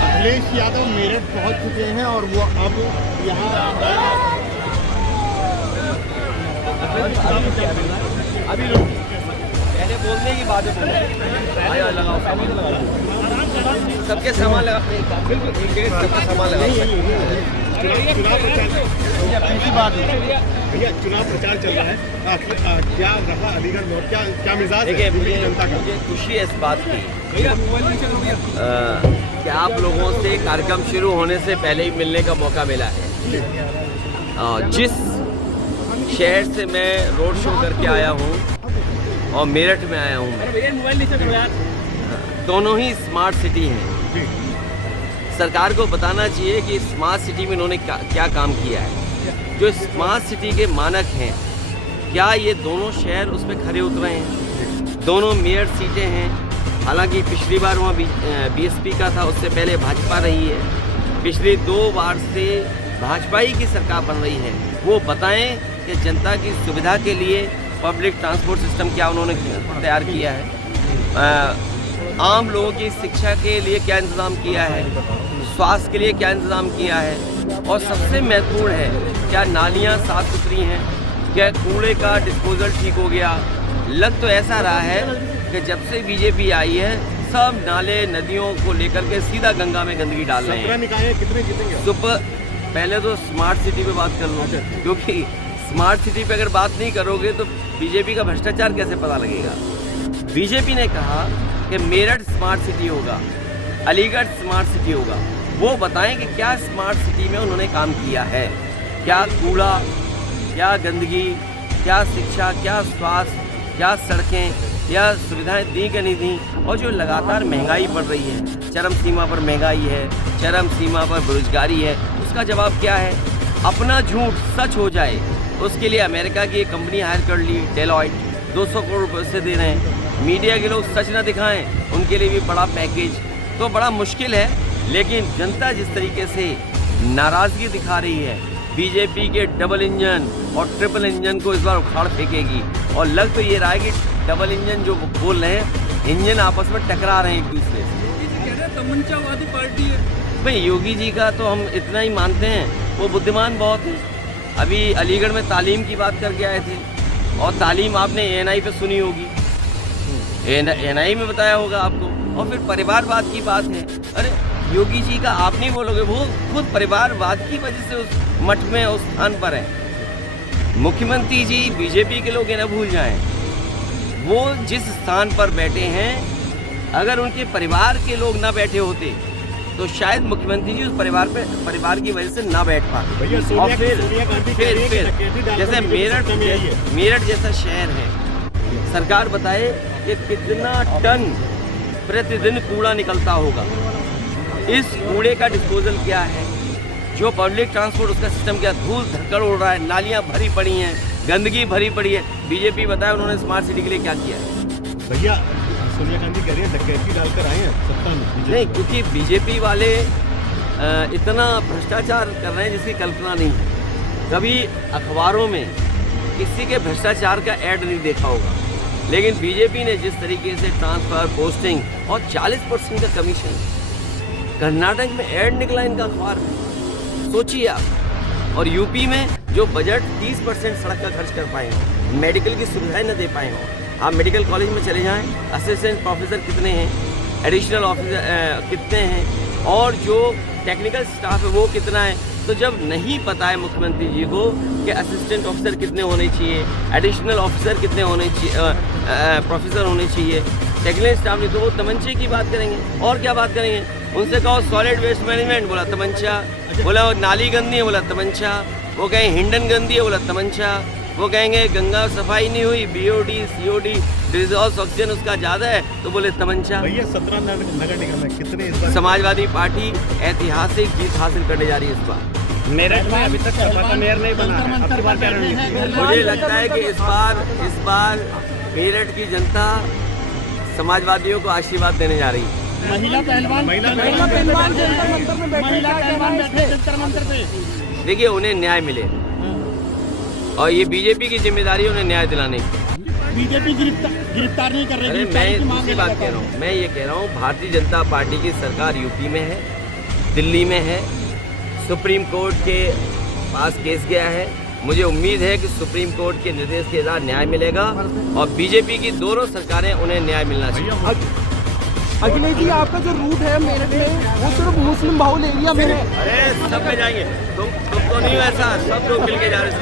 अखिलेश यादव मेरठ पहुंच चुके हैं और वो अब यहाँ अभी पहले बोलने की बात है, सबके सामान लगा, बिल्कुल एक जगह सबका सामान लगा। भैया चुनाव प्रचार चल रहा है, क्या रहा अलीगढ़ में, क्या मिजाज है जनता का? मुझे खुशी है इस बात की कि आप लोगों से कार्यक्रम शुरू होने से पहले ही मिलने का मौका मिला है। जिस शहर से मैं रोड शो करके आया हूँ और मेरठ में आया हूँ, दोनों ही स्मार्ट सिटी हैं। सरकार को बताना चाहिए कि स्मार्ट सिटी में इन्होंने क्या काम किया है। जो स्मार्ट सिटी के मानक हैं, क्या ये दोनों शहर उस पर खरे उतरे हैं? दोनों मेयर सीटें हैं, हालांकि पिछली बार वहाँ बीएसपी का था, उससे पहले भाजपा रही है। पिछली 2 बार से भाजपा ही की सरकार बन रही है। वो बताएं कि जनता की सुविधा के लिए पब्लिक ट्रांसपोर्ट सिस्टम क्या उन्होंने तैयार किया है, आम लोगों की शिक्षा के लिए क्या इंतज़ाम किया है, स्वास्थ्य के लिए क्या इंतज़ाम किया है, और सबसे महत्वपूर्ण है क्या नालियाँ साफ़ सुथरी हैं, क्या कूड़े का डिस्पोजल ठीक हो गया। लग तो ऐसा रहा है कि जब से बीजेपी आई है सब नाले नदियों को लेकर के सीधा गंगा में गंदगी डाल रहे हैं। कितने जीतेंगे? पहले तो स्मार्ट सिटी पे बात कर लो, क्योंकि स्मार्ट सिटी पे अगर बात नहीं करोगे तो बीजेपी का भ्रष्टाचार कैसे पता लगेगा। बीजेपी ने कहा कि मेरठ स्मार्ट सिटी होगा, अलीगढ़ स्मार्ट सिटी होगा। वो बताएं कि क्या स्मार्ट सिटी में उन्होंने काम किया है, क्या कूड़ा, क्या गंदगी, क्या शिक्षा, क्या स्वास्थ्य, क्या सड़कें, क्या सुविधाएं दी कि नहीं दी। और जो लगातार महंगाई बढ़ रही है, चरम सीमा पर महंगाई है, चरम सीमा पर बेरोजगारी है, उसका जवाब क्या है? अपना झूठ सच हो जाए उसके लिए अमेरिका की एक कंपनी हायर कर ली, डेलॉयट, 200 करोड़ रुपये उससे दे रहे हैं। मीडिया के लोग सच ना दिखाएं, उनके लिए भी बड़ा पैकेज, तो बड़ा मुश्किल है। लेकिन जनता जिस तरीके से नाराज़गी दिखा रही है, बीजेपी के डबल इंजन और ट्रिपल इंजन को इस बार उखाड़ फेंकेगी। और लग तो ये रहा है कि डबल इंजन जो बोल रहे हैं, इंजन आपस में टकरा रहे हैं एक दूसरे से। तमंचावादी पार्टी है भाई, योगी जी का तो हम इतना ही मानते हैं, वो बुद्धिमान बहुत है। अभी अलीगढ़ में तालीम की बात करके आए थे, और तालीम आपने एएनआई पे सुनी होगी, एएनआई में बताया होगा आपको। और फिर परिवारवाद की बात है, अरे योगी जी का आप नहीं बोलोगे, वो खुद परिवारवाद की वजह से उस मठ में उस स्थान पर है। मुख्यमंत्री जी बीजेपी के लोग ये न भूल जाएं, वो जिस स्थान पर बैठे हैं, अगर उनके परिवार के लोग ना बैठे होते तो शायद मुख्यमंत्री जी उस परिवार की वजह से ना बैठ पाते। और फिर जैसे मेरठ जैसा शहर है, सरकार बताए कि कितना टन प्रतिदिन कूड़ा निकलता होगा, इस कूड़े का डिस्पोजल क्या है, जो पब्लिक ट्रांसपोर्ट उसका सिस्टम क्या, धूल धक्कड़ उड़ रहा है, नालियाँ भरी पड़ी हैं, गंदगी भरी पड़ी है। बीजेपी बताया उन्होंने स्मार्ट सिटी के लिए क्या किया है। भैया सोनिया गांधी कह रही है डकैती डालकर आए हैं सत्ता में। नहीं, क्योंकि बीजेपी वाले इतना भ्रष्टाचार कर रहे हैं जिसकी कल्पना नहीं है। कभी अखबारों में किसी के भ्रष्टाचार का ऐड नहीं देखा होगा, लेकिन बीजेपी ने जिस तरीके से ट्रांसफर, पोस्टिंग और 40% का कमीशन, कर्नाटक में ऐड निकला इनका अखबार में, सोचिए आप। और यूपी में जो बजट 30% सड़क का खर्च कर पाए हों, मेडिकल की सुविधाएं न दे पाए हों। आप मेडिकल कॉलेज में चले जाएं, असिस्टेंट प्रोफेसर कितने हैं, एडिशनल ऑफिसर कितने हैं, और जो टेक्निकल स्टाफ है वो कितना है। तो जब नहीं पता है मुख्यमंत्री जी को कि असिस्टेंट ऑफिसर कितने होने चाहिए, एडिशनल ऑफिसर कितने होने चाहिए, प्रोफेसर होने चाहिए, टेक्निकल स्टाफ नहीं, तो वो तमंचे की बात करेंगे। और क्या बात करेंगे? उनसे कहो सॉलिड वेस्ट मैनेजमेंट, बोला तमंचा, बोला नाली गंदी है, बोला तमंचा, वो कहें हिंडन गंदी है, बोला तमंचा, वो कहेंगे गंगा सफाई नहीं हुई, बीओडी सीओडी डिजॉल्व ऑक्सीजन उसका ज़्यादा है, तो बोले तमंचा। भैया 17 नगर निगम में कितने इस बार? समाजवादी पार्टी ऐतिहासिक जीत हासिल करने जा रही है इस बार। मेरठ में अभी तक सपा का मेयर नहीं बना है, अब की बार क्या रणनीति? मुझे लगता है कि इस बार मेरठ की जनता समाजवादियों को आशीर्वाद देने जा रही है। महिला पहलवान देखिए, उन्हें न्याय मिले, और ये बीजेपी की जिम्मेदारी है उन्हें न्याय दिलाने की। बीजेपी गिरफ्तार गिरफ्तार नहीं कर रहे? अरे मैं दूसरी बात कह रहा हूँ, मैं ये कह रहा हूँ भारतीय जनता पार्टी की सरकार यूपी में है, दिल्ली में है, सुप्रीम कोर्ट के पास केस गया है। मुझे उम्मीद है कि सुप्रीम कोर्ट के निर्देश के साथ न्याय मिलेगा और बीजेपी की दोनों सरकारें उन्हें न्याय मिलना चाहिए। अखिलेश जी, आपका जो रूट है मेरठ में, वो सिर्फ मुस्लिम बाहुल एरिया में है। अरे सब में जाएंगे, तुम तो नहीं हो ऐसा, सब लोग मिल के जा रहे हैं।